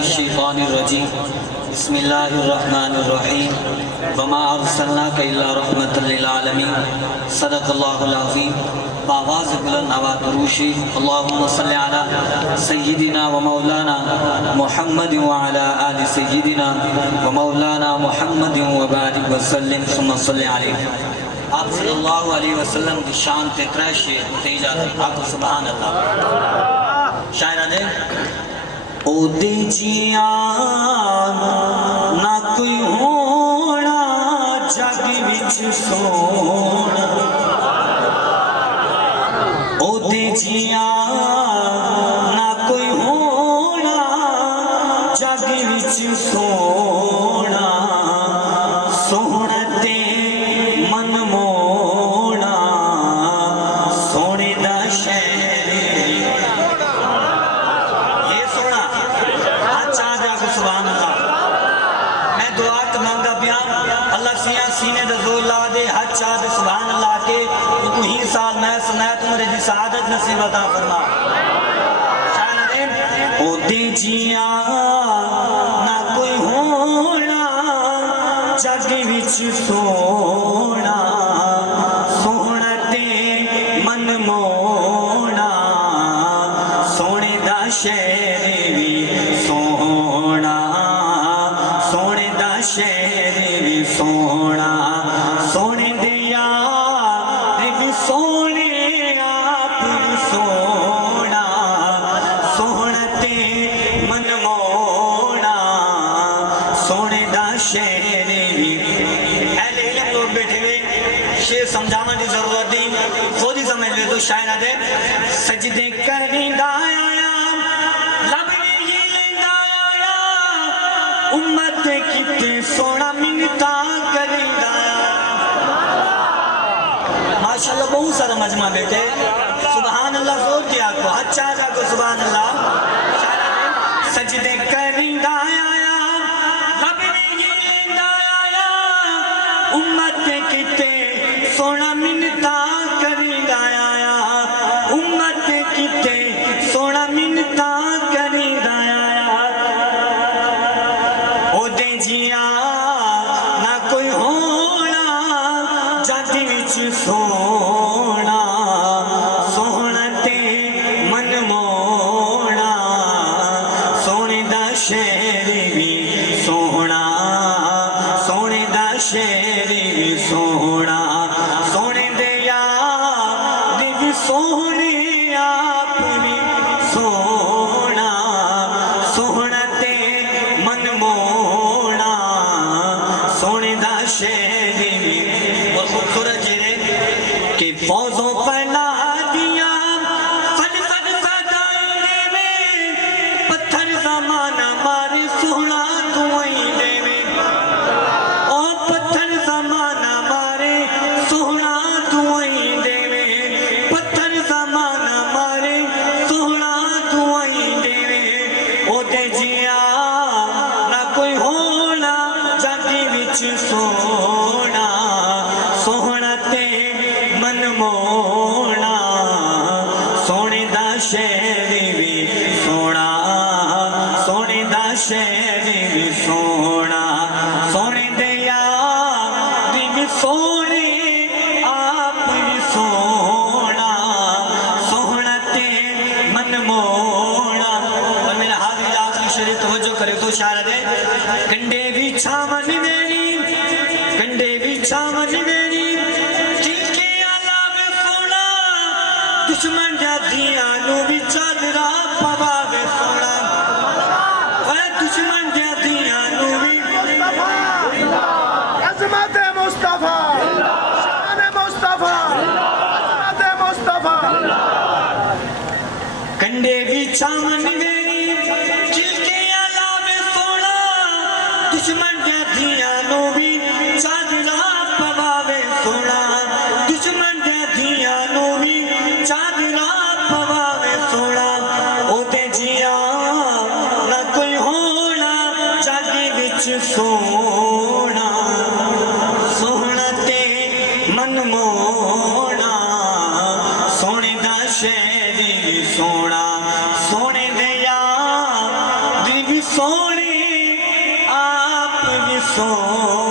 मिनश्शैतानिर्रजीम बिस्मिल्लाहिर्रहमानिर्रहीम वमा अर्सलनाका इल्ला रहमतल लिल आलमीन सदक़ल्लाहुल अज़ीम। बावाज़ बुलंद नवा दुरूशी अल्लाहुम्मा सल्लि अला सय्यिदिना व मौलाना मुहम्मद व अला आलि सय्यिदिना व मौलाना मुहम्मद व बारिक व सल्लिम सुम्मा सल्लि अलैहि। आप सल्लल्लाहु अलैहि वसल्लम की शान ते त्रैशे तेजा थे आको सुभान अल्लाह। शायरा दे ओ दे जिया ना कोई होना जग विच सोना, ओ दे जिया ना कोई होना जग विच सोना, सोहना ते मन मोना सोने दा शहर ये सोना अच्छा जाको सुभान अल्लाह। मैं दुआ मांगा बयान अल्लाह सिया सीने दा जोर ला दे हज चाह सुभान अल्लाह के तू ही साल मैं सुनाया तुम्हारे दी सआदत नसीब अता फरमा। ओ दे जिया ना कोई होना जग विच सोना, सोहना ते मन मोना सोने दा शहर भी सोना, सोने दा शहर भी सोना, सोने दे यार भी सोने आप भी सोना, सोहना ते मन मोना सोने दा शहर भी। अहले इल्म लोग बैठे हुए शेर समझाने की जरूरत नहीं, खुद ही समझ ले तो शायरा दे सजदे करींदा आया लब ने ये लेंदा आया उम्मत किते सोना मिन्नता करींदा आया। माशाअल्लाह बहुत सारा मजमा बैठे सुभान अल्लाह जोर किया को अच्छा जाको सुभान अल्लाह। शायरा दे सजदे करींदा आया लब ने ये लेंदा आया उम्मत किते सोना मिन्नता करींदा आया, उम्मत किते सोना मिन्नता करींदा आया। ओ दे जिया ना कोई होना जग विच सोना, सोहना ते मन मोना सोने दा शहर भी सोना, सोने दा शहर भी सोना, सोने दे यार भी सोने आप भी सोना, सोहना ते मन मोना सोने दा शहर भी। और खूबसूरत चेहरे के फौजों फैला दिया फन फन सदाई देवे पत्थर जमाना मारे सोना तू ही देवे, ओ पत्थर जमाना मारे सोना तू ही देवे, पत्थर जमाना मारे सोना तू ही देवे। ओ दे जिया ना कोई होना जग विच सोना, सोहना ते मन मोना सोने दा शहर भी सोना, सोने दा शहर भी सोना, सोने दे यार भी सोने आप भी सोना, सोहना ते मन मोना। और मेरा हाजिर आखिरी शेर तवज्जो करे तो शायरा दे कंडे भी छावन मेरी, कंडे भी छावन मेरी जिनके अलावे सोना दुश्मन जातियां नु भी चादरा पवावे सोना, ओए दुश्मन जातियां नु भी अज़मत मुस्तफा शान मुस्तफा अज़मत मुस्तफा। कंडे भी छावन मेरी जिनके अलावे सोना दुश्मन जातियां नु भी चादरा पवावे सोना, दुश्मन जातियां नु भी चादरा पवावे सोना। ओ दे जिया ना कोई होना जग विच सोना, सोहना ते मन मोना सोने दा शहर सोना, सोने दे यार सोनी आप भी सोनी